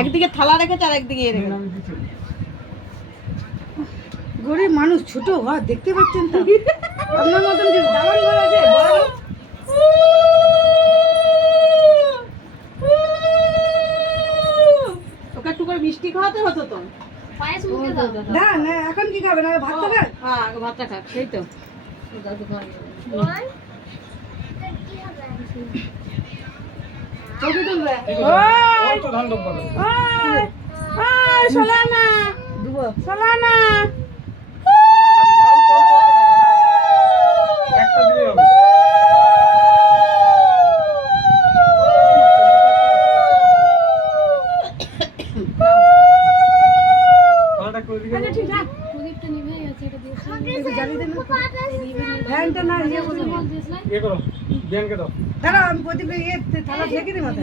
একদিকে থালা রেখেছে আর একদিকে রেখেছে। গরিব মানুষ ছোট ঘর দেখতে পাচ্ছেন তো? আপনার মতন যে দালান ঘর আছে ওকে একটু করে মিষ্টি খাওয়াতে হতো তো। পায়েস মুখে দাও। না না এখন কি খাবেন আগে ভাত খাবেন হ্যাঁ ভাতটা খাক সেই তো। ছবি তুলবে? ওই! তো ধান ডুব ওই! ওই সোলানা! দুবো সোলানা! একটা দিলেই হবে আচ্ছা ঠিক আছে। প্রদীপটা নিভে গেছে এটা একটু জ্বালিয়ে দেন ফ্যানটা না ইয়ে করো দাও। দাঁড়াও আমি প্রদীপে ইয়ে থালা ঢেকে দিই মাথায়